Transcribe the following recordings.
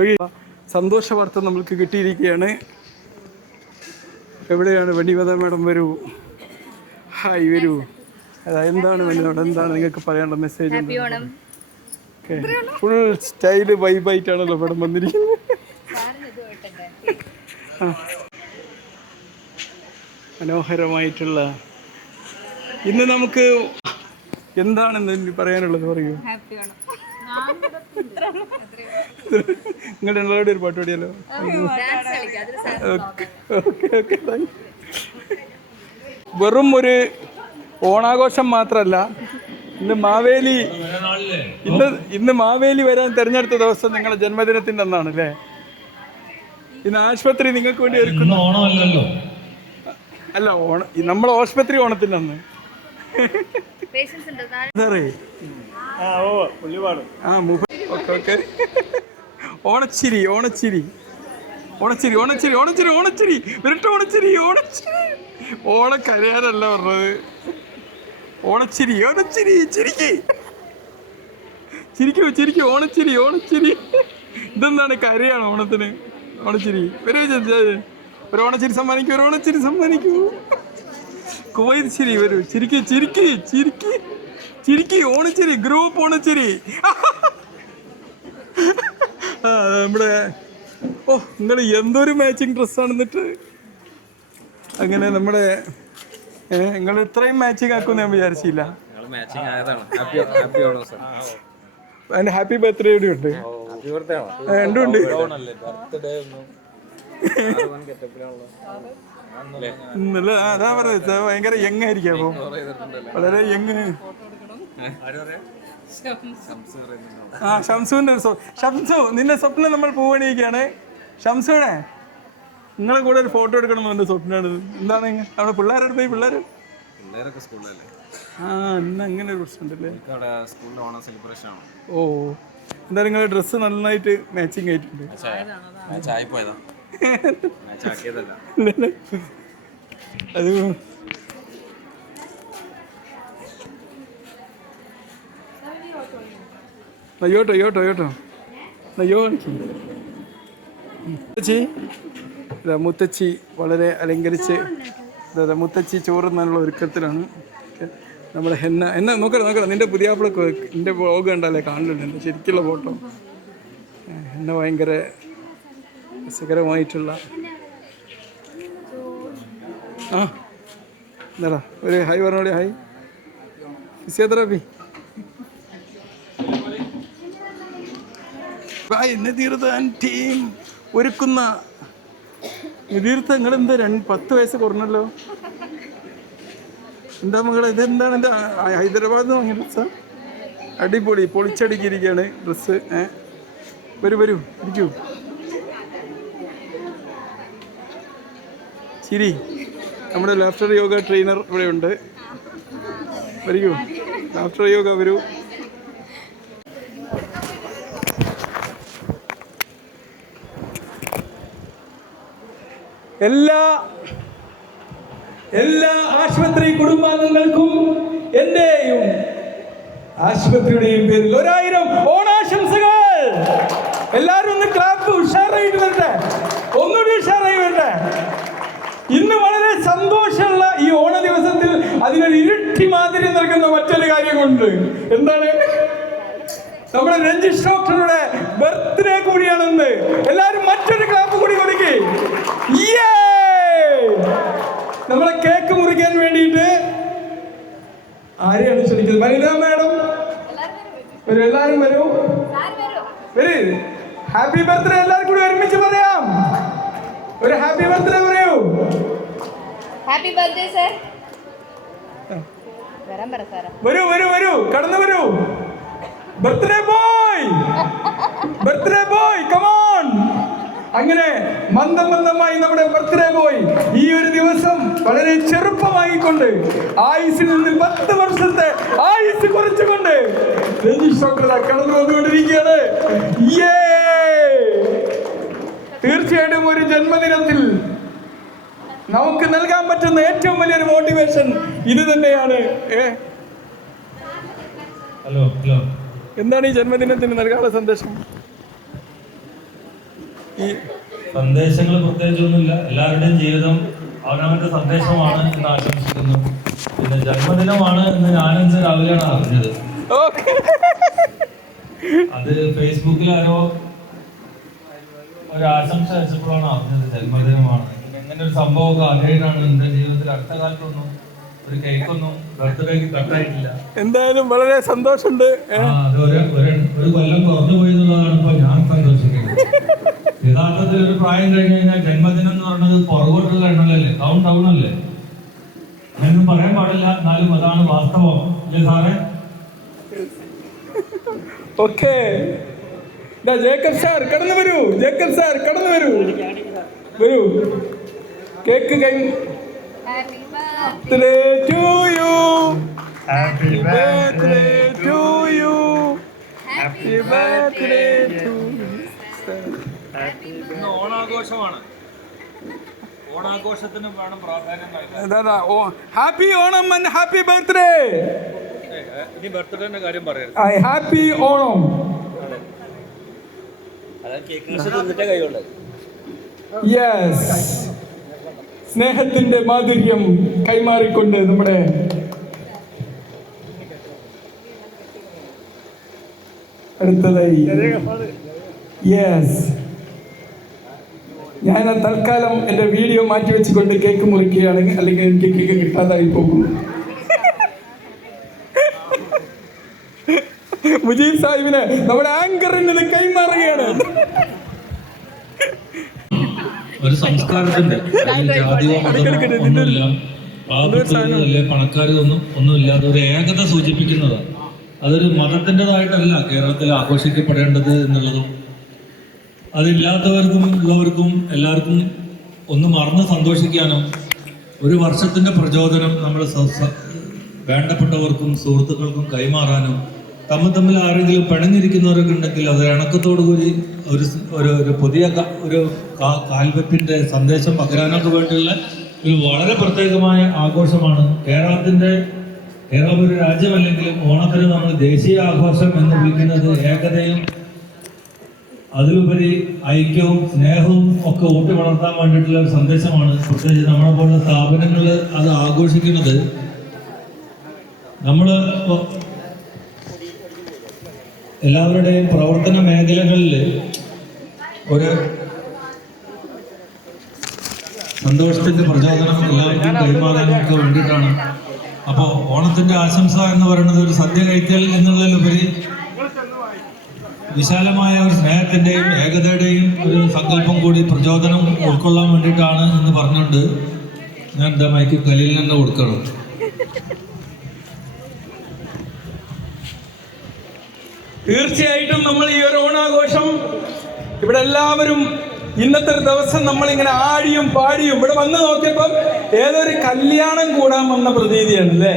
ഒരു സന്തോഷ വാർത്ത നമ്മൾക്ക് കിട്ടിയിരിക്കുകയാണ്. എവിടെയാണ് വെണ്ണിമത മാഡം? വരൂ, ഹായ്, വരൂ. എന്താണ് വെണ്ണിമത, എന്താണ് നിങ്ങൾക്ക് പറയാനുള്ള മെസ്സേജ്? ഫുൾ സ്റ്റൈല് വൈബായിട്ടാണല്ലോ മാഡം വന്നിരിക്കുന്നത്. മനോഹരമായിട്ടുള്ള ഇന്ന് നമുക്ക് എന്താണെന്ന് പറയാനുള്ളത് പറയൂ. നിങ്ങളുടെ എല്ലാവരുടെ ഒരു പാട്ട് പാടിയാലോ? വെറും ഒരു ഓണാഘോഷം മാത്രമല്ല, ഇന്ന് മാവേലി വരാൻ തിരഞ്ഞെടുത്ത ദിവസം നിങ്ങളുടെ ജന്മദിനത്തിൻ്റെ അന്നാണ് അല്ലേ? ഇന്ന് ആശുപത്രി നിങ്ങൾക്ക് വേണ്ടി ഒരുക്കുന്നു. അല്ല, നമ്മൾ ആശുപത്രി ഓണത്തിൻ്റെ അന്ന്. ഓണച്ചിരി ഓണച്ചിരി ഓണച്ചിരി ഓണച്ചിരി ഓണച്ചിരി ഓണച്ചിരി വിരട്ട ഓണച്ചിരി ഓണച്ചിരി. ഓണക്കരയാനല്ല പറഞ്ഞത്, ഓണച്ചിരി ഓണച്ചിരി. ചിരിക്ക് ചിരിക്കൂ ചിരിക്കൂ. ഓണച്ചിരി ഓണച്ചിരി. ഇതെന്താണ്, കരയാണ് ഓണത്തിന്? ഓണച്ചിരി ഒരു ഓണച്ചിരി സമ്മാനിക്കൂ, ഒരു ഓണച്ചിരി സമ്മാനിക്കൂ. കുവൈത് ചിരി വരൂ. ചിരിക്ക് ചിരിക്ക് ചിരിക്ക് ചിരിക്ക്. ഓണച്ചിരി, ഗ്രൂപ്പ് ഓണച്ചിരി. നമ്മുടെ നിങ്ങൾ എന്തൊരു മാച്ചിങ് ഡ്രസ്സാണ്. എന്നിട്ട് അങ്ങനെ നമ്മുടെ നിങ്ങൾ ഇത്രയും മാച്ചിങ് ആക്കുമെന്ന് ഞാൻ വിചാരിച്ചില്ല. അതിന് ഹാപ്പി ബർത്ത്ഡേ കൂടി ഉണ്ട്. രണ്ടുണ്ട്. അതാ പറയുന്നത്, ഭയങ്കര യങ് ആയിരിക്കും. അപ്പം വളരെ യങ്. ഷംസുവിന്റെ ഷംസു, നിന്റെ സ്വപ്നം നമ്മൾ പൂവണിയൊക്കെയാണ്. ഷംസുടെ നിങ്ങളെ കൂടെ ഒരു ഫോട്ടോ എടുക്കണം എന്റെ സ്വപ്നമാണ്. എന്താണ് അവിടെ പിള്ളേരുടെ പോയി? പിള്ളേരൊക്കെ സ്കൂളിലല്ലേ? ഇന്ന് അങ്ങനെ ഒരു പ്രശ്നമുണ്ടല്ലേ? ഓ, എന്തായാലും നിങ്ങളുടെ ഡ്രസ്സ് നന്നായിട്ട് മാച്ചിങ് ആയിട്ടുണ്ട്. അത് അയ്യോട്ടോ അയ്യോട്ടോ അയ്യോട്ടോ അയ്യോ. മുത്തച്ചി വളരെ അലങ്കരിച്ച് മുത്തച്ചി ചോറുന്നാനുള്ള ഒരുക്കത്തിലാണ്. നമ്മുടെ എന്നെ നോക്കണം. നിന്റെ പുതിയാപ്പിളൊക്കെ എൻ്റെ വ്ളോഗ് കണ്ടാലേ കാണുന്നുണ്ട് എൻ്റെ ശരിക്കുള്ള ഫോട്ടോ. എന്നെ ഭയങ്കര രസകരമായിട്ടുള്ള എന്താ ഒരു ഹായ് പറഞ്ഞോളി. Hi physiotherapy. നദീർത്ത് ടീം ഒരുക്കുന്ന നദീർത്ത്. നിങ്ങളെന്താ 10 വയസ്സ് കുറഞ്ഞല്ലോ? എന്താ മകളെ, ഇതെന്താണ്? എൻ്റെ ഹൈദരാബാദിൽ നിന്ന് വാങ്ങിയ ഡ്രസ്സാ? അടിപൊളി, പൊളിച്ചടുക്കിയിരിക്കുകയാണ് ഡ്രസ്സ്. വരൂ വരൂ, ഇരിക്കൂ. ചിരി. നമ്മുടെ ലാഫ്റ്റർ യോഗ ട്രെയിനർ ഇവിടെ ഉണ്ട്. വരൂ, ലാഫ്റ്റർ യോഗ വരൂ. എല്ലാ ആശുപത്രി കുടുംബാംഗങ്ങൾക്കും എന്റെയും ആശുപത്രിയുടെയും പേരിൽ 1000 ഓണാശംസകൾ. എല്ലാവരും ഒന്ന് ക്ലാപ്പ്. ഉഷാറായിട്ട് വരട്ടെ, ഒന്നുകൂടി ഉഷാറായി വരട്ടെ. ഇന്ന് വളരെ സന്തോഷമുള്ള ഈ ഓണ ദിവസത്തിൽ അതിനൊരു ഇരട്ടി മാതിരി നൽകുന്ന മറ്റൊരു കാര്യമുണ്ട്. എന്താണ്? നമ്മുടെ രഞ്ജിഷ് ഡോക്ടറുടെ ബർത്ത്ഡേ കൂടിയാണെന്ന്. എല്ലാവരും മറ്റൊരു ക്ലാപ്പ് കൂടി കൊടുക്കേ. നമ്മളെ കേക്ക് മുറിക്കാൻ വേണ്ടിയിട്ട് ആരെയാണ് ക്ഷണിക്കുന്നത്? വനിതാ മാഡം വരൂ. എല്ലാവരും വരൂ. Happy birthday. എല്ലാവരും കൂടി ഒരുമിച്ച് പറയാം. ഒരു ഹാപ്പി ബർത്ത്ഡേ പറയൂ. Happy birthday sir. വരൂ വരൂ വരൂ, കടന്നു വരൂ. Birthday boy, birthday boy, come on. അങ്ങനെ മന്ദമന്ദമായി നമ്മുടെ ബർത്ത്ഡേ ബോയ് ഈ ഒരു ദിവസം വളരെ ചെറുപ്പമായിക്കൊണ്ട് ആയുസിൽ നിന്ന് 10 വർഷത്തെ ആയുസ് കുറച്ചുകൊണ്ട് രഞ്ജിഷ് ഡോക്ടർ കടന്നു വന്നുകൊണ്ടിരിക്കുകയാണ്. തീർച്ചയായിട്ടും ഒരു ജന്മദിനത്തിൽ നമുക്ക് നൽകാൻ പറ്റുന്ന ഏറ്റവും വലിയൊരു മോട്ടിവേഷൻ ഇത് തന്നെയാണ്. എന്താണ് ഈ ജന്മദിനത്തിന് നൽകാനുള്ള സന്ദേശം? ഈ സന്ദേശങ്ങൾ പ്രത്യേകിച്ചൊന്നുമില്ല. എല്ലാവരുടെയും ജീവിതം അവനവന്റെ സന്ദേശമാണ് എന്ന് ആശംസിക്കുന്നു. പിന്നെ ജന്മദിനമാണ് എന്ന് ഞാനിന്ന് രാവിലെയാണ് അറിഞ്ഞത്. അത് ഫേസ്ബുക്കിൽ ആരോ ഒരു ആശംസ അയച്ചപ്പോഴാണ് അറിഞ്ഞത് ജന്മദിനമാണ്. ഇങ്ങനെ ഒരു സംഭവമൊക്കെ ആദ്യമായിട്ടാണ് എൻ്റെ ജീവിതത്തിൽ. അടുത്ത കാലത്തൊന്നും ഒരു കേക്കൊന്നും ബർത്ത്ഡേക്ക് കട്ടായിട്ടില്ല. എന്തായാലും വളരെ സന്തോഷമുണ്ട്. അത് ഒരു കൊല്ലം കുറഞ്ഞു പോയി എന്നുള്ളതാണ് ഇപ്പൊ ഞാൻ സന്തോഷിക്കുന്നത്. യഥാർത്ഥത്തിൽ ഒരു പ്രായം കഴിഞ്ഞ് കഴിഞ്ഞാൽ ജന്മദിനം എന്ന് പറയുന്നത് പുറകോട്ടുള്ള എണ്ണലല്ലേ, കൗണ്ട് ഡൗൺ അല്ലേ. അങ്ങനെയൊന്നും പറയാൻ പാടില്ല, എന്നാലും അതാണ് വാസ്തവം അല്ലേ സാറേ? ഓക്കെ, ജേക്കബ് സാർ കടന്നു വരൂ. ജേക്കബ് സാർ കടന്നു വരൂ. വരൂ, കേക്ക് കൈ. Happy birthday to you. Happy birthday to you. Happy birthday to you. ഓണാഘോഷമാണ്. ഓണാഘോഷത്തിന് വേണം പ്രാധാന്യം. Happy Onam and happy birthday. ഇനി ബർത്ത്ഡേന്റെ കാര്യം പറയരുത്. ഹാപ്പി ഓണം. യെസ്, സ്നേഹത്തിന്റെ മാധുര്യം കൈമാറിക്കൊണ്ട് നമ്മുടെ അടുത്തതായി. യെസ്, ഞാൻ തൽക്കാലം എൻ്റെ വീഡിയോ മാറ്റി വെച്ചുകൊണ്ട് കേക്ക് മുറിക്കുകയാണെങ്കിൽ, അല്ലെങ്കിൽ എനിക്ക് കേക്ക് കിട്ടാതായി പോകും. മുജീബ് സാഹിബിന് നമ്മുടെ ആങ്കറിന് കൈമാറുകയാണ്. ഒരു സംസ്കാരത്തിന്റെ ജാതിയോ മതമോ ഒന്നുമില്ല, പാവപ്പെട്ടവരല്ലേ പണക്കാരൊന്നും ഒന്നുമില്ലാതെ ഒരു ഏകത സൂചിപ്പിക്കുന്നതാണ്. അതൊരു മതത്തിൻ്റെതായിട്ടല്ല കേരളത്തിൽ ആഘോഷിക്കപ്പെടേണ്ടത് എന്നുള്ളതും, അതില്ലാത്തവർക്കും ഉള്ളവർക്കും എല്ലാവർക്കും ഒന്ന് മറന്ന് സന്തോഷിക്കാനും ഒരു വർഷത്തിൻ്റെ പ്രചോദനം നമ്മൾ വേണ്ടപ്പെട്ടവർക്കും സുഹൃത്തുക്കൾക്കും കൈമാറാനും, തമ്മിൽ ആരെങ്കിലും പിണഞ്ഞിരിക്കുന്നവരൊക്കെ ഉണ്ടെങ്കിൽ അത് ഇണക്കത്തോടു കൂടി ഒരു പുതിയ ഒരു കാൽവെപ്പിൻ്റെ സന്ദേശം പകരാനൊക്കെ വേണ്ടിയുള്ള ഒരു വളരെ പ്രത്യേകമായ ആഘോഷമാണ്. കേരളം ഒരു രാജ്യമല്ലെങ്കിലും ഓണത്തിന് നമ്മൾ ദേശീയ ആഘോഷം എന്ന് വിളിക്കുന്നത് ഏകതയും അതിലുപരി ഐക്യവും സ്നേഹവും ഒക്കെ ഊട്ടി വളർത്താൻ വേണ്ടിയിട്ടുള്ള ഒരു സന്ദേശമാണ്. പ്രത്യേകിച്ച് നമ്മളെ പോലുള്ള സ്ഥാപനങ്ങൾ അത് ആഘോഷിക്കുന്നത്. നമ്മൾ എല്ലാവരുടെയും പ്രവർത്തന മേഖലകളിൽ ഒരു സന്തോഷത്തിൻ്റെ പ്രചോദനം എല്ലാവർക്കും കൈമാറാനൊക്കെ വേണ്ടിയിട്ടാണ്. അപ്പോൾ ഓണത്തിൻ്റെ ആശംസ എന്ന് പറയുന്നത് ഒരു സദ്യ കഴിക്കൽ എന്നുള്ളതിലുപരി വിശാലമായ ഒരു സ്നേഹത്തിൻ്റെയും ഏകതയുടെയും ഒരു സങ്കല്പം കൂടി പ്രചോദനം ഉൾക്കൊള്ളാൻ വേണ്ടിയിട്ടാണ് എന്ന് പറഞ്ഞുകൊണ്ട് ഞാൻ എൻ്റെ മൈക്ക് കലയിൽ തന്നെ കൊടുക്കണം. തീർച്ചയായിട്ടും നമ്മൾ ഈ ഒരു ഓണാഘോഷം ഇവിടെ എല്ലാവരും ഇന്നത്തെ ദിവസം നമ്മളിങ്ങനെ ആടിയും പാടിയും ഇവിടെ വന്ന് നോക്കിയപ്പം ഏതൊരു കല്യാണം കൂടാൻ വന്ന പ്രതീതിയാണ് അല്ലേ,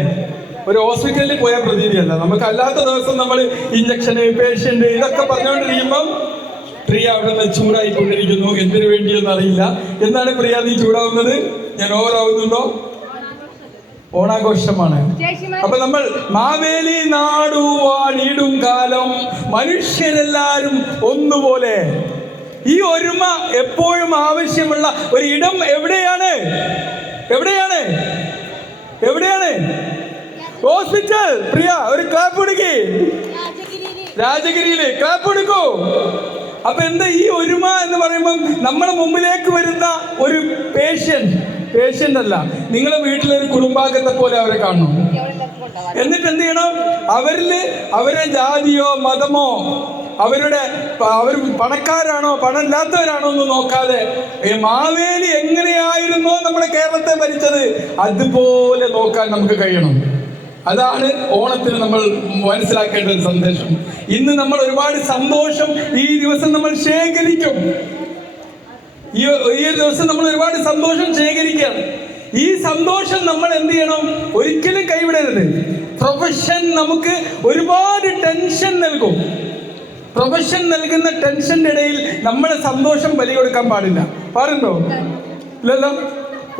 ഒരു ഹോസ്പിറ്റലിൽ പോയ പ്രതീതിയല്ല. നമുക്ക് അല്ലാത്ത ദിവസം നമ്മൾ ഇഞ്ചക്ഷന് പേഷ്യന്റ് ഇതൊക്കെ പറഞ്ഞുകൊണ്ടിരിക്കുമ്പം പ്രിയ അവിടെ നിന്ന് ചൂടായിക്കൊണ്ടിരിക്കുന്നു. എന്തിനു വേണ്ടിയെന്ന് അറിയില്ല. എന്താണ് പ്രിയ നീ ചൂടാവുന്നത്? ഞാൻ ഓവറാവുന്നുണ്ടോ? ഓണാഘോഷമാണ്. അപ്പൊ നമ്മൾ മാവേലി നാടുവാണിടും കാലം മനുഷ്യരെല്ലാരും ഒന്നുപോലെ. ഈ ഒരുമ എപ്പോഴും ആവശ്യമുള്ള ഒരു ഇടം എവിടെയാണ്? എവിടെയാണ്? എവിടെയാണ്? ഹോസ്പിറ്റൽ. പ്രിയ ഒരു ക്ലാപ്പ് കൊടുക്കേ. രാജഗിരിയില് ക്ലാപ്പ് കൊടുക്കൂ. അപ്പൊ എന്താ ഈ ഒരുമ എന്ന് പറയുമ്പോൾ നമ്മുടെ മുമ്പിലേക്ക് വരുന്ന ഒരു പേഷ്യന്റ് അല്ല, നിങ്ങളെ വീട്ടിലൊരു കുടുംബാംഗത്തെ പോലെ അവരെ കാണണം. എന്നിട്ട് എന്ത് ചെയ്യണം? അവരെ ജാതിയോ മതമോ അവർ പണക്കാരാണോ പണമില്ലാത്തവരാണോ എന്ന് നോക്കാതെ മാവേലി എങ്ങനെയായിരുന്നോ നമ്മുടെ കേരളത്തെ ഭരിച്ചത് അതുപോലെ നോക്കാൻ നമുക്ക് കഴിയണം. അതാണ് ഓണത്തിന് നമ്മൾ മനസ്സിലാക്കേണ്ട ഒരു സന്ദേശം. ഇന്ന് നമ്മൾ ഒരുപാട് സന്തോഷം ഈ ദിവസം നമ്മൾ ശേഖരിക്കും. ഈ ദിവസം നമ്മൾ ഒരുപാട് സന്തോഷം ശേഖരിക്കുകയാണ്. ഈ സന്തോഷം നമ്മൾ എന്ത് ചെയ്യണം? ഒരിക്കലും കൈവിടരുത്. പ്രൊഫഷൻ നമുക്ക് ഒരുപാട് ടെൻഷൻ നൽകും. പ്രൊഫഷൻ നൽകുന്ന ടെൻഷന്റെ ഇടയിൽ നമ്മുടെ സന്തോഷം ബലി കൊടുക്കാൻ പാടില്ല. പാടുണ്ടോ? ഇല്ലല്ലോ,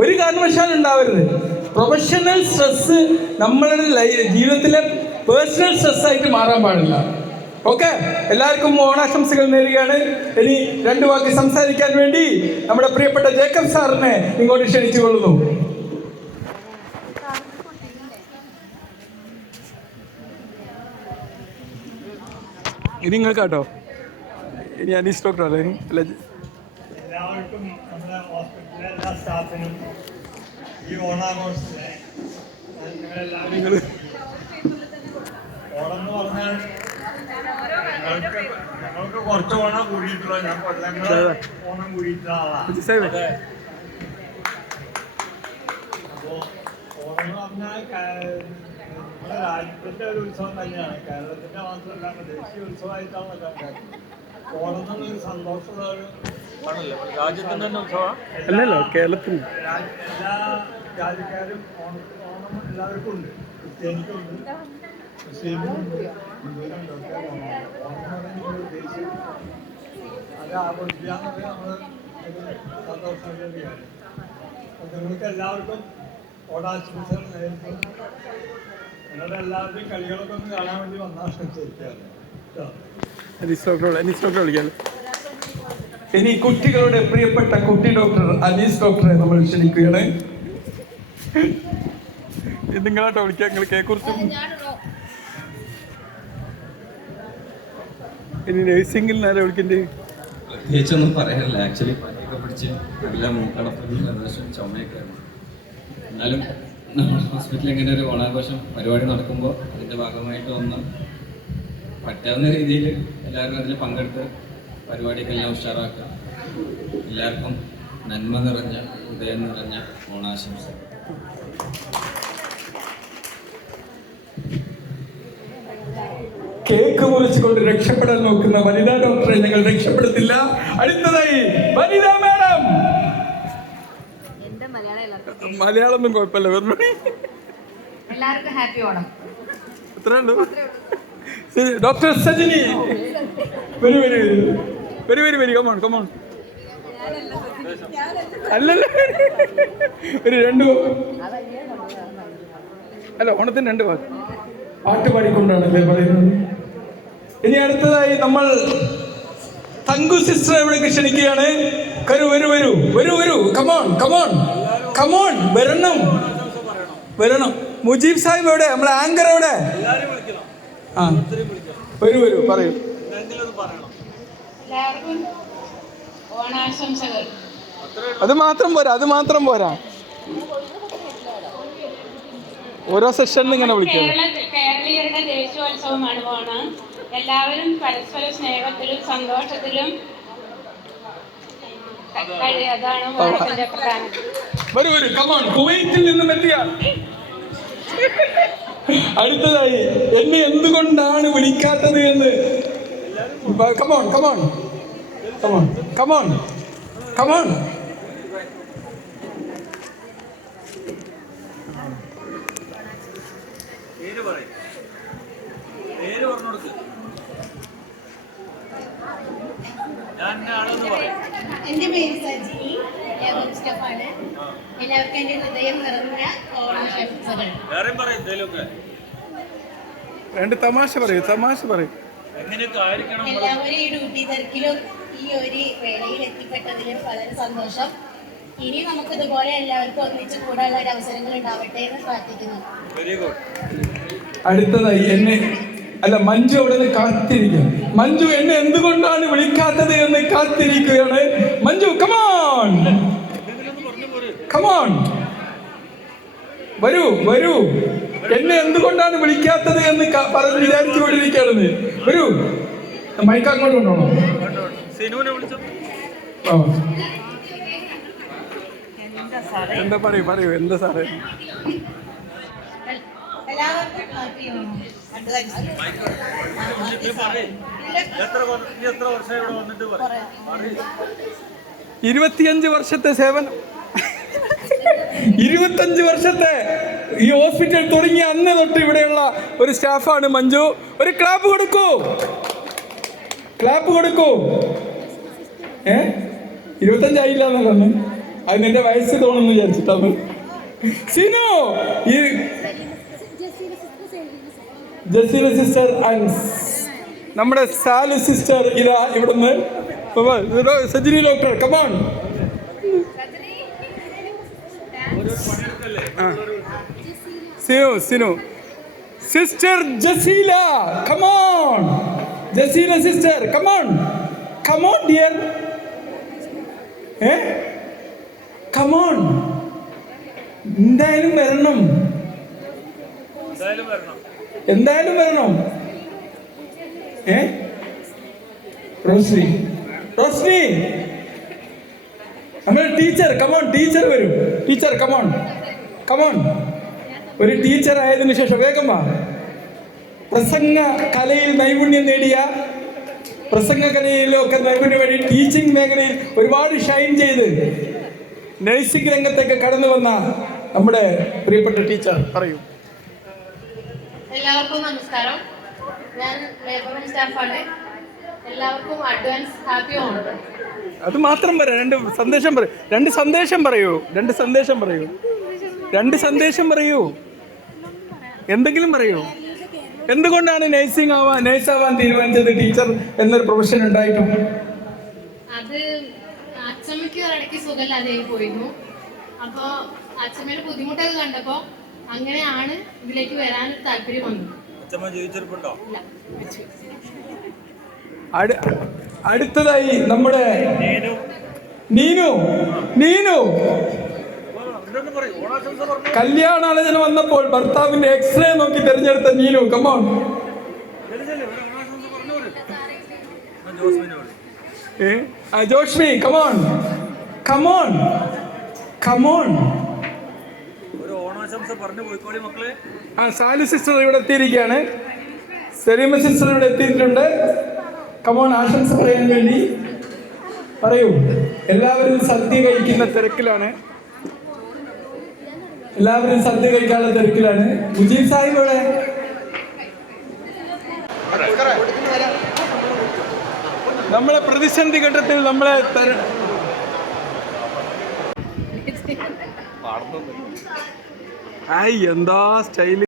ഒരു കാരണവശാലും ഉണ്ടാവരുത്. പ്രൊഫഷണൽ സ്ട്രെസ് നമ്മളുടെ ജീവിതത്തിലെ പേഴ്സണൽ സ്ട്രെസ് ആയിട്ട് മാറാൻ പാടില്ല. ഓക്കെ, എല്ലാവർക്കും ഓണാശംസകൾ നേരുകയാണ്. ഇനി 2 വാക്ക് സംസാരിക്കാൻ വേണ്ടി നമ്മുടെ പ്രിയപ്പെട്ട ജേക്കബ് സാറിനെ ഇങ്ങോട്ട് ക്ഷണിച്ചു കൊള്ളുന്നു. ഇനി നിങ്ങൾ കേട്ടോ, ഇനി അനീസ് ഡോക്ടർ അല്ലേ? എല്ലാവർക്കും നമ്മുടെ ഹോസ്പിറ്റലിലെ എല്ലാ സ്റ്റാഫിനും ഈ ഓണാഘോഷത്തിലെ നിങ്ങളെല്ലാവരും ഓണം എന്ന് പറഞ്ഞാൽ ഞങ്ങൾക്ക് കുറച്ച് ഓണം കൂടിയിട്ടുള്ള ഞാൻ കൊല്ലങ്ങൾ ഓണം കൂടിയിട്ടുള്ള ആളാണ്. അപ്പോൾ ഓണം എന്ന് പറഞ്ഞാൽ നമ്മുടെ രാജ്യത്തിൻ്റെ ഒരു ഉത്സവം തന്നെയാണ്. കേരളത്തിൻ്റെ മാത്രമല്ല ദേശീയ ഉത്സവമായിട്ടാണ് കണക്കാക്കുന്നത്. ഓണം എന്നുള്ളൊരു സന്തോഷമുള്ള ഒരു രാജ്യത്തിൻ്റെ തന്നെ ഉത്സവമാണ്. അല്ലല്ലോ, കേരളത്തിൽ എല്ലാ ജാതിക്കാരും ഓണം എല്ലാവർക്കും ഉണ്ട്. ക്രിസ്ത്യാനിക്കുണ്ട്, മുസ്ലിമുണ്ട്, ഹിന്ദുവിനുണ്ട്. ഒക്കെ ഓണം എന്ന് പറയുന്നത് ദേശീയ അത് ആഘോഷിക്കുക എന്നത് നമ്മൾ സന്തോഷമുള്ള ഒരു കാര്യം. അപ്പോൾ നിങ്ങൾക്ക് എല്ലാവർക്കും ഓണാശംസകൾ നേരിടും. നിങ്ങളുടെ എല്ലാവരുടെയും കളികളൊക്കെ ഒന്ന് കാണാൻ വേണ്ടി വന്നാൽ ശരിക്കാറ് കേട്ടോ. ഇനി കുട്ടികളുടെ പ്രിയപ്പെട്ട കുട്ടി ഡോക്ടർ അനീസ് ഡോക്ടറെ നമ്മൾ ക്ഷണിക്കുകയാണ്. നിങ്ങളാട്ടോ വിളിക്കാം, നിങ്ങൾ കേക്കുറിച്ച്. ഇനി നഴ്സിംഗിൽ നേരെ വിളിക്കണ്ടേ? പ്രത്യേകിച്ചൊന്നും പറയാനില്ല. ആക്ച്വലി പനിയൊക്കെ പിടിച്ച് നല്ല മൂക്കടപ്പും ജലദോഷവും ചുമയൊക്കെയാണ്. എന്നാലും നമ്മുടെ ഹോസ്പിറ്റലിൽ ഇങ്ങനെ ഒരു ഓണാഘോഷം പരിപാടി നടക്കുമ്പോൾ അതിൻ്റെ ഭാഗമായിട്ട് ഒന്ന് പറ്റാവുന്ന രീതിയിൽ എല്ലാവരും അതിൽ പങ്കെടുത്ത് പരിപാടിയൊക്കെ എല്ലാം ഉഷാറാക്കുക. എല്ലാവർക്കും നന്മ നിറഞ്ഞ ഹൃദയം നിറഞ്ഞ ഓണാശംസ. കേക്ക് മുറിച്ചുകൊണ്ട് രക്ഷപ്പെടാൻ നോക്കുന്ന വനിതാ ഡോക്ടറെ ഞങ്ങൾ രക്ഷപ്പെടുത്തില്ല. അടുത്തതായി വനിതാ മാഡം. മലയാളമൊന്നും കുഴപ്പമില്ല, വെറുതെ എല്ലാവർക്കും ഹാപ്പി ഓണം. എത്രേ ഉള്ളൂ? ഡോക്ടർ സജിനി, വരൂ വരൂ വരൂ വരൂ വരൂ, കമോൺ കമോൺ. അല്ലല്ല, ഒരു 2 അല്ല, ഓണത്തിന് 2 വാക്ക് പാട്ട് പാടിക്കൊണ്ടാണല്ലേ പറയുന്നത്. ഇനി അടുത്തതായി നമ്മൾ തങ്കു സിസ്റ്റർ ഇവിടേക്ക് ക്ഷണിക്കുകയാണ്. വരൂ വരൂ വരൂ വരൂ വരൂ, കമോൺ കമോൺ കമോൺ, വരണം വരണം. മുജീബ് സാഹിബ് എവിടെ? നമ്മളെ ആങ്കർ എവിടെ? ആ, വരൂ വരൂ, പറയൂ. എല്ലാവർക്കും ഓണാശംസകൾ. അത് മാത്രം പോരാ, അത് മാത്രം പോരാ, ഓരോ സെഷനിൽ ഇങ്ങനെ വിളിക്കുക. കേരളീയരുടെ ദേശീയോത്സവമാണ് ഓണം. എല്ലാവരും പരസ്പര സ്നേഹത്തിലും സന്തോഷത്തിലും അതാണ് ഓണത്തിന്റെ പ്രധാനം. വരൂ വരൂ, കമോൺ. കുവൈറ്റിൽ നിന്നും എത്തിയ അടുത്തതായി എന്നെ എന്തുകൊണ്ടാണ് വിളിക്കാത്തത് എന്ന്. Come on come on come on come on come on. എന്റെ പേര് സജിനി, ഞാൻ സ്റ്റഫാണ്. എല്ലാവർക്കും എന്റെ ഹൃദയം നിറഞ്ഞ ഓണാശംസകൾ. 2 തമാശ പറയൂ, തമാശ പറയൂ. എല്ലാവരും ഈ ഡ്യൂട്ടി തിരക്കിലും ഈ ഒരു വേളയിൽ എത്തിപ്പെട്ടതിലും വളരെ സന്തോഷം. ഇനി നമുക്ക് ഇതുപോലെ എല്ലാവർക്കും ഒന്നിച്ച് കൂടാനുള്ള ഒരു അവസരങ്ങൾ ഉണ്ടാവട്ടെ എന്ന് പ്രാർത്ഥിക്കുന്നു. അടുത്തതായി എന്നെ അല്ല, മഞ്ജു അവിടെ നിന്ന് കാത്തിരിക്കും. മഞ്ജു എന്നെ എന്തുകൊണ്ടാണ് വിളിക്കാത്തത് എന്ന് കാത്തിരിക്കുകയാണ്. മഞ്ജു കമോൺ കമോൺ, വരൂ വരൂ. എന്നെ എന്തുകൊണ്ടാണ് വിളിക്കാത്തത് എന്ന് പറഞ്ഞ് വിചാരിച്ചുകൊണ്ടിരിക്കുകയാണ്. വരൂ, മൈക്ക് അങ്ങോട്ട് കൊണ്ടുപോകണം. എന്താ പറയൂ പറയൂ, എന്താ സാറേ? എല്ലാവർക്കും ഹാപ്പി ഓണം. 25 വർഷത്തെ സേവനം, 25 വർഷത്തെ ഈ ഹോസ്പിറ്റൽ തുടങ്ങിയ അന്ന് തൊട്ട് ഇവിടെയുള്ള ഒരു സ്റ്റാഫാണ് മഞ്ജു. ഒരു ക്ലാപ്പ് കൊടുക്കൂ, ക്ലാപ്പ് കൊടുക്കൂ. 25 ആയില്ല എന്നല്ല, അത് നിന്റെ വയസ്സ് തോന്നുന്നു വിചാരിച്ചിട്ടാണ്. സിനു, ഈ ജസീല സിസ്റ്റർ ആൻഡ് നമ്മുടെ സാലി സിസ്റ്റർ ഇതാ ഇവിടുന്ന്. Sajini doctor come on. Sinu sister Jaseela come on. Jaseela sister come on. Come on dear. Come on. എന്തായാലും വരണം. റോഷ്നി നമ്മുടെ ടീച്ചർ കമോൺ. ടീച്ചർ വരും. Teacher come on. ഒരു ടീച്ചർ ആയതിനു ശേഷം വേഗം വാ. പ്രസംഗ കലയിൽ നൈപുണ്യം നേടിയ, പ്രസംഗ കലയിലൊക്കെ നൈപുണ്യം നേടി ടീച്ചിങ് മേഖലയിൽ ഒരുപാട് ഷൈൻ ചെയ്ത് നഴ്സിംഗ് രംഗത്തേക്ക് കടന്നു വന്ന നമ്മുടെ പ്രിയപ്പെട്ട ടീച്ചർ പറയൂ. എല്ലാവർക്കും നമസ്കാരം. ഞാൻ ലേബർ റൂം സ്റ്റാഫാണ്. എല്ലാവർക്കും അഡ്വാൻസ് ഹാപ്പി ഓണം. അത് മാത്രം പറയാം. രണ്ട് സന്ദേശം പറയൂ. എന്തെങ്കിലും പറയൂ. എന്തുകൊണ്ടാണ് നേഴ്സാവാൻ തീരുമാനിച്ചത്? ടീച്ചർ എന്നൊരു പ്രൊഫഷൻ ഉണ്ടായിട്ടും. അത് അച്ഛമ്മയ്ക്ക് ഇടയ്ക്ക് സുഖമില്ലാതെയായി പോയിരുന്നു. അപ്പോൾ അച്ഛമ്മയുടെ ബുദ്ധിമുട്ടൊക്കെ കണ്ടപ്പോൾ അങ്ങനെയാണ് ഇതിലേക്ക് വരാൻ താല്പര്യം വന്നത്. അടുത്തതായി നമ്മുടെ നീനു കല്യാണാലോചന വന്നപ്പോൾ ഭർത്താവിന്റെ എക്സ്റേ നോക്കി തിരഞ്ഞെടുത്ത Neenu come on. Joshmi come on. Sally sister ഇവിടെ എത്തിയിരിക്കുകയാണ്. സെലീമ സിസ്റ്റർ ഇവിടെ എത്തിയിട്ടുണ്ട്. കമോൺ, ആശംസ പറയാൻ വേണ്ടി പറയൂ. എല്ലാവരും സദ്യ കഴിക്കുന്ന തിരക്കിലാണ്. മുജീബ് സാഹിബ് ഇവിടെ. നമ്മളെ പ്രതിസന്ധി ഘട്ടത്തിൽ നമ്മളെ എന്താ സ്റ്റൈല്.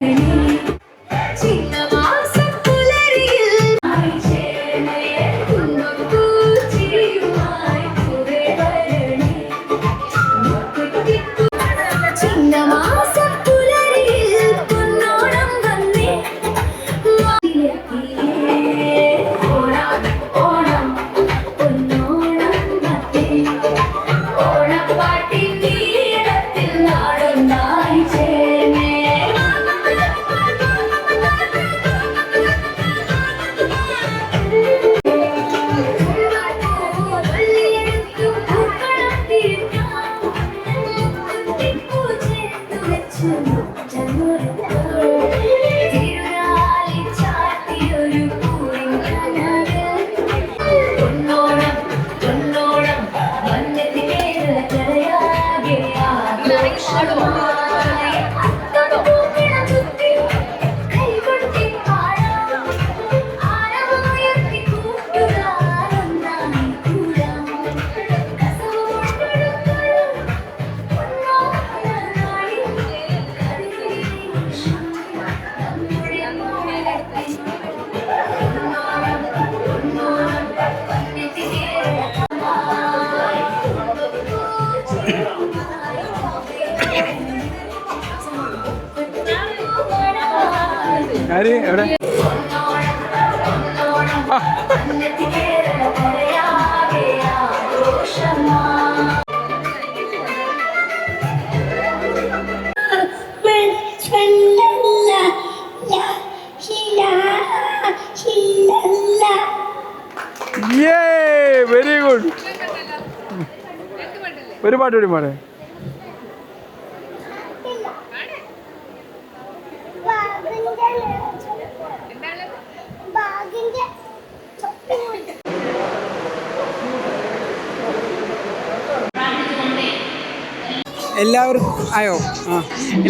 എവിടെ വെരി ഗുഡ്. ഒരു പാട്ട് കൂടി പാടേ.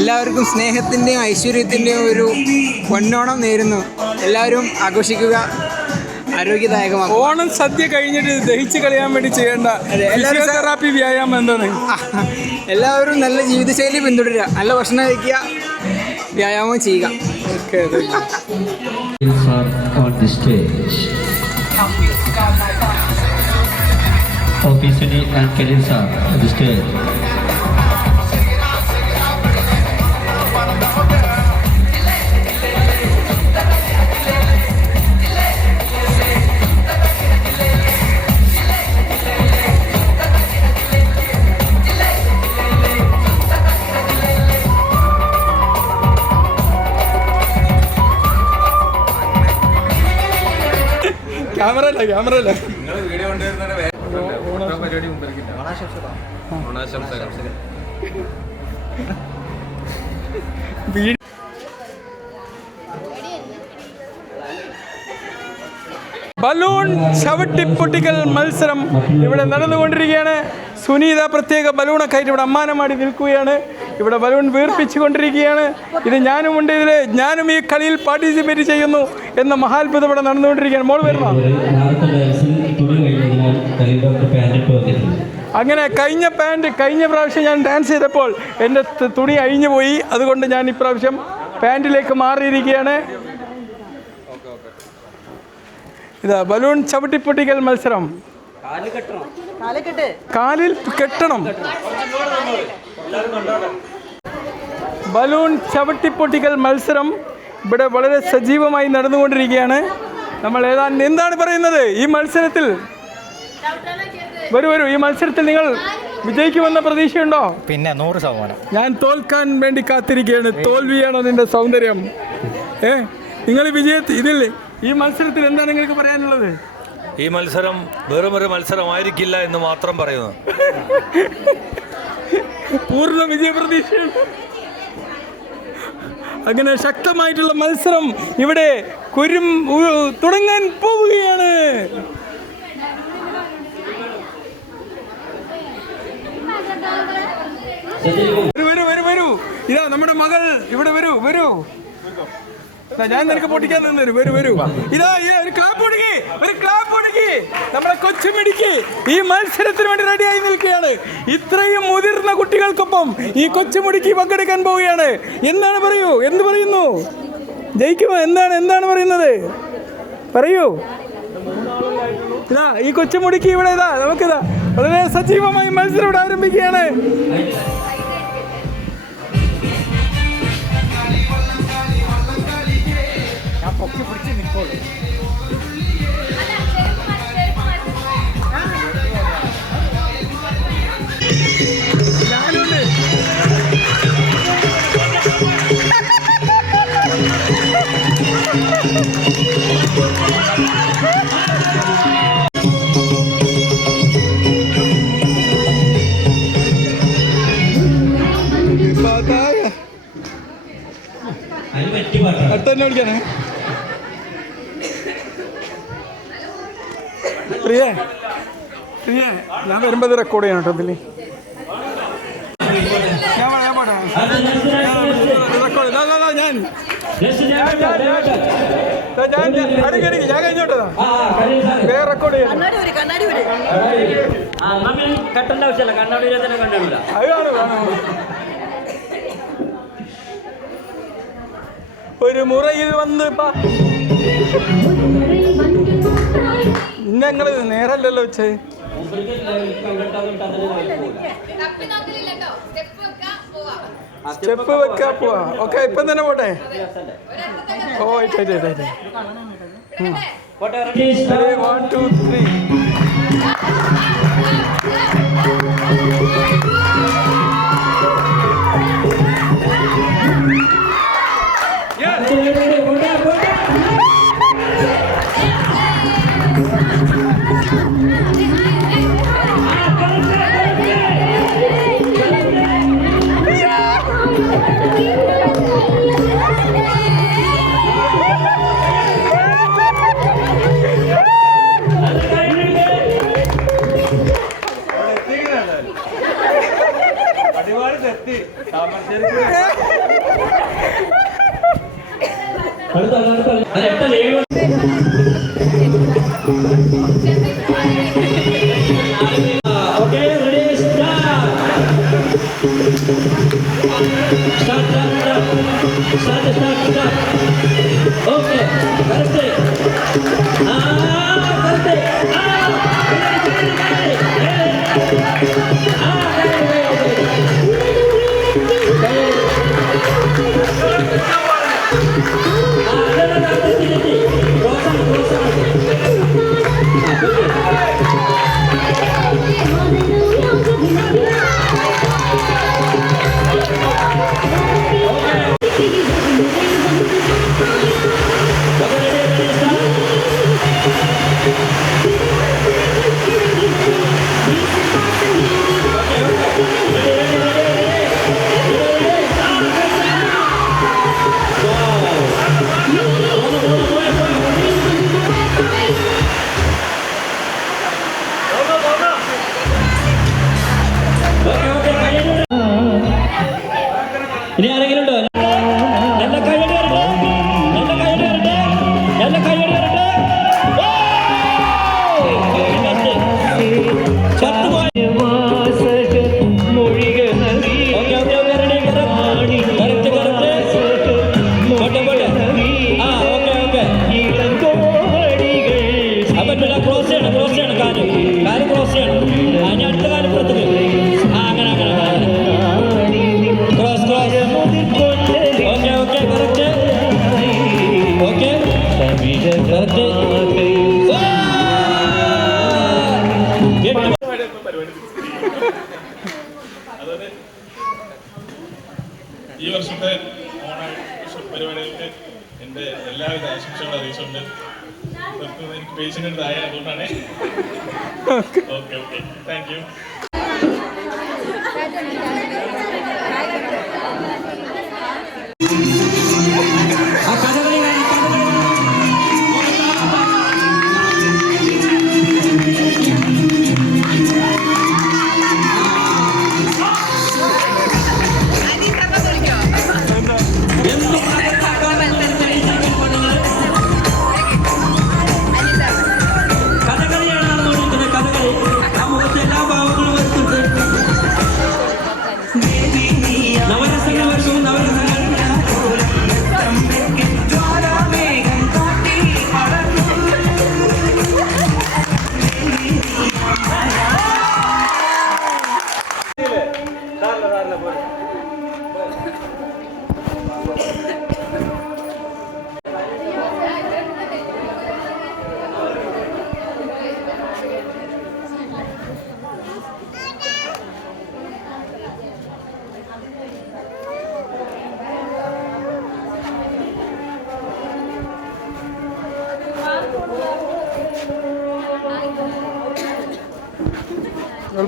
എല്ലാവർക്കും സ്നേഹത്തിൻ്റെയും ഐശ്വര്യത്തിൻ്റെയും ഒരു പൊന്നോണം നേരുന്നു. എല്ലാവരും ആഘോഷിക്കുക, ആരോഗ്യദായകമാണ്. ഓണം സദ്യ കഴിഞ്ഞിട്ട് ദഹിച്ച് കളയാൻ വേണ്ടി ചെയ്യേണ്ട തെറാപ്പി വ്യായാമം എന്താണ്? എല്ലാവരും നല്ല ജീവിതശൈലി പിന്തുടരുക, നല്ല ഭക്ഷണം കഴിക്കുക, വ്യായാമം ചെയ്യുക. Okay on the stage. Officially and Khalil sir on the stage. Camera അല്ല ബലൂൺ ചവിട്ടിപ്പൊട്ടിക്കൽ മത്സരം ഇവിടെ നടന്നുകൊണ്ടിരിക്കുകയാണ്. സുനീത പ്രത്യേക ബലൂണൊക്കെ ആയിട്ട് ഇവിടെ അമ്മാനമാടി നിൽക്കുകയാണ്. ഇവിടെ ബലൂൺ വീർപ്പിച്ചു കൊണ്ടിരിക്കുകയാണ്. ഇത് ഞാനുമുണ്ട്, ഇതിൽ ഞാനും ഈ കളിയിൽ പാർട്ടിസിപ്പേറ്റ് ചെയ്യുന്നു എന്ന മഹാത്ഭുതം ഇവിടെ നടന്നുകൊണ്ടിരിക്കുകയാണ്. മോൾ വരണോ? അങ്ങനെ കഴിഞ്ഞ പ്രാവശ്യം ഞാൻ ഡാൻസ് ചെയ്തപ്പോൾ എൻ്റെ തുണി അഴിഞ്ഞു പോയി. അതുകൊണ്ട് ഞാൻ ഇപ്രാവശ്യം പാൻറ്റിലേക്ക് മാറിയിരിക്കുകയാണ്. ഇതാ ബലൂൺ ചവിട്ടിപ്പൊട്ടിക്കൽ മത്സരം. കാലിൽ കെട്ടണം. ബലൂൺ ചവിട്ടിപ്പൊട്ടിക്കൽ മത്സരം ഇവിടെ വളരെ സജീവമായി നടന്നുകൊണ്ടിരിക്കുകയാണ്. നമ്മൾ എന്താണ് പറയുന്നത് ഈ മത്സരത്തിൽ? വരൂ ഈ മത്സരത്തിൽ നിങ്ങൾ വിജയിക്കുമെന്ന പ്രതീക്ഷയുണ്ടോ? പിന്നെ 100%. ഞാൻ തോൽക്കാൻ വേണ്ടി കാത്തിരിക്കുകയാണ്. തോൽവിയാണോ നിന്റെ സൗന്ദര്യം? നിങ്ങൾ ഇതിൽ ഈ മത്സരത്തിൽ എന്താണ് നിങ്ങൾക്ക് പറയാനുള്ളത്? ഈ മത്സരം വെറുമൊരു മത്സരമായിരിക്കില്ല എന്ന് മാത്രം പറയുന്നു. പൂർണ്ണ വിജയപ്രതീക്ഷയാണ്. അങ്ങനെ ശക്തമായിട്ടുള്ള മത്സരം ഇവിടെ തുടങ്ങാൻ പോവുകയാണ്. വരൂ ഇതാ നമ്മുടെ മകൾ ഇവിടെ വരൂ. ഞാൻ നിനക്ക് പൊട്ടിക്കാൻ തന്നേരും. വരൂ ഇതാ ഒരു ക്ലാപ്പ് കൊടുക്കി. നമ്മുടെ കൊച്ചുമിടിക്ക് ഈ മത്സരത്തിന് വേണ്ടി റെഡിയായി നിൽക്കുകയാണ്. ഇത്രയും മുതിർന്ന കുട്ടികൾക്കൊപ്പം ഈ കൊച്ചുമിടിക്ക് പങ്കെടുക്കാൻ പോവുകയാണ്. എന്ത് പറയുന്നു? ജയിക്കുമോ? എന്താണ് പറയുന്നത്? പറയൂ. ഇതാ ഈ കൊച്ചുമുടിക്ക് ഇവിടെ നമുക്കിതാ വളരെ സജീവമായി മത്സരം ഇവിടെ ആരംഭിക്കുകയാണ്. പൊക്കി പിടിച്ച് നിൽക്കോളൂ. അടുത്തന്നെ വിളിക്കാനേ. പ്രിയേ ഞാൻ വരുമ്പോൾ റെക്കോർഡ് ചെയ്യണം കേട്ടോ. ഇതിൽ ഞാൻ കഴിഞ്ഞോട്ടാ റെക്കോർഡ് ചെയ്യാം. ഒരു മുറയിൽ വന്ന് ഞങ്ങള് നേരല്ലല്ലോ വെച്ചേ. സ്റ്റെപ്പ് വെക്കാ പോവാ. ഓക്കെ ഇപ്പം തന്നെ പോട്ടെ. ഓ 1 2 3. Start. കാല് ക്രോസ് ചെയ്യണം. അതിന് അടുത്ത കാല് പുറത്തേക്ക്. അങ്ങനെ cross cross. Okay okay correct. Okay correct. ഈ വർഷത്തെ ഓണാഘോഷ പരിപാടികൾക്ക് എൻ്റെ എല്ലാവിധ ആശംസകളും അറിയിച്ചുകൊണ്ട് എനിക്ക് പേഷ്യൻ്റ് ആയ അതുകൊണ്ടാണ്. Okay okay thank you.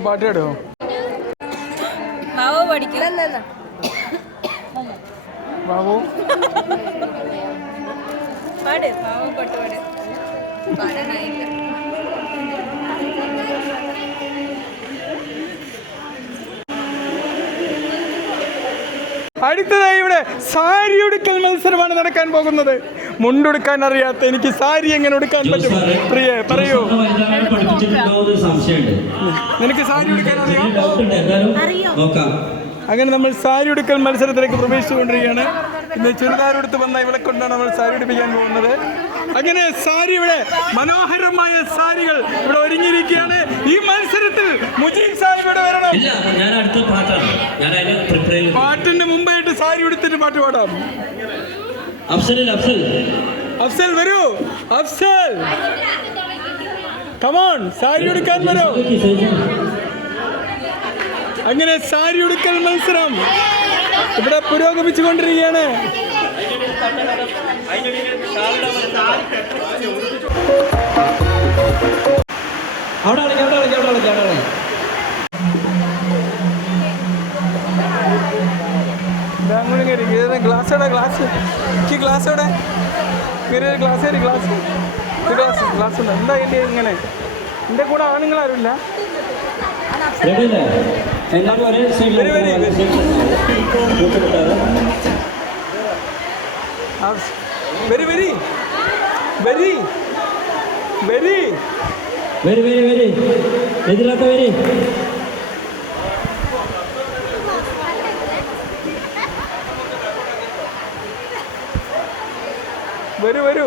പാട്ട് കേട്ടോ? ബാബു പഠിക്കും. ബാബു പാട്. ബാബു പാട്ട് പാട്. പാടാനായില്ല. അടുത്തതായി ഇവിടെ സാരി ഉടുക്കൽ മത്സരമാണ് നടക്കാൻ പോകുന്നത്. മുണ്ടുടുക്കാൻ അറിയാത്ത എനിക്ക് സാരി എങ്ങനെ ഉടുക്കാൻ പറ്റും? പ്രിയേ പറയൂ. നിനക്ക് സാരി ഉടുക്കാൻ അറിയാം? അങ്ങനെ നമ്മൾ സാരി ഉടുക്കൽ മത്സരത്തിലേക്ക് പ്രവേശിച്ചുകൊണ്ടിരിക്കുകയാണ്. ഇന്ന് ചുരിദാറുടുത്ത് വന്ന ഇവളെ കൊണ്ടാണ് നമ്മൾ സാരി ഉടുപ്പിക്കാൻ പോകുന്നത്. അങ്ങനെ സാരി ഇവിടെ മനോഹരമായ സാരികൾ ഇവിടെ ഒരുങ്ങിയിരിക്കുകയാണ്. ഈ മത്സരത്തിൽ മുജീബ് സാഹിബ് ഇവിടെ വരണം. പാട്ടിന്റെ മുമ്പായിട്ട് സാരി ഉടുത്തിട്ട് പാട്ട് പാടാം. അഫ്സൽ വരൂ. അഫ്സൽ കമോൺ, സാരി ഉടുക്കാൻ വരൂ. അങ്ങനെ സാരി ഉടുക്കൽ മത്സരം ഇവിടെ പുരോഗമിച്ചു കൊണ്ടിരിക്കുകയാണ്. ഗ്ലാസ് എവിടെ? ഗ്ലാസ് ഗ്ലാസ് എവിടെ? ഗ്ലാസ് ഗ്ലാസ് ഗ്ലാസ് ഗ്ലാസ് ഉണ്ട്. എന്താ എൻ്റെ ഇങ്ങനെ? എൻ്റെ കൂടെ ആണുങ്ങളാരുമില്ല. Very very very very very very very എതിരാത്ത വെരി. വരൂ വരൂ.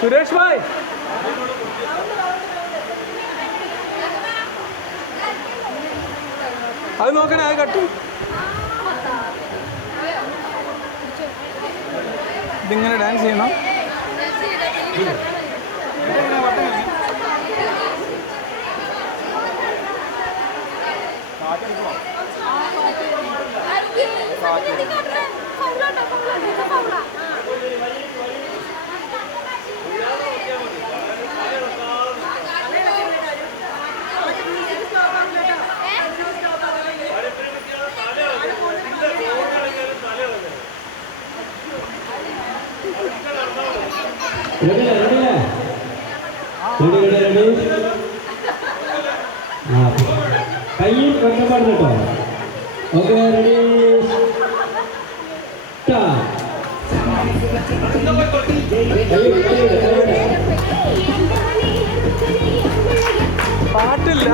സുരേഷ് ഭായ് അത് നോക്കണേ, അത് കട്ടു. ഇതിങ്ങനെ ഡാൻസ് ചെയ്യണം. കയ്യിൽ വെക്കാൻ പാടില്ല കേട്ടോ. Okay ready പാട്ടില്ല.